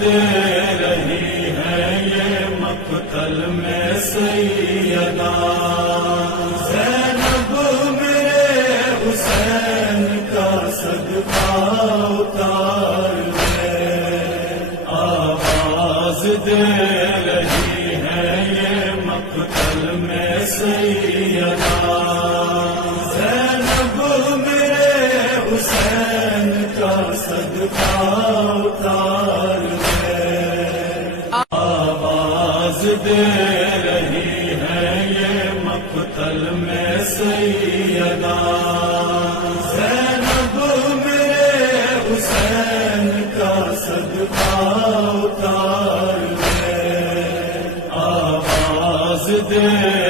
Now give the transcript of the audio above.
دے رہی ہے یہ مقتل میں سیدہ زینب میرے حسین کا صدقہ اتار لے، آواز دے رہی ہے یہ مقتل میں سیدہ زینب میرے حسین کا صدقہ اتار لے، آواز دے رہی ہے یہ مقتل میں سیدہ زینب میرے حسین کا صدقہ اتار لے، آواز دے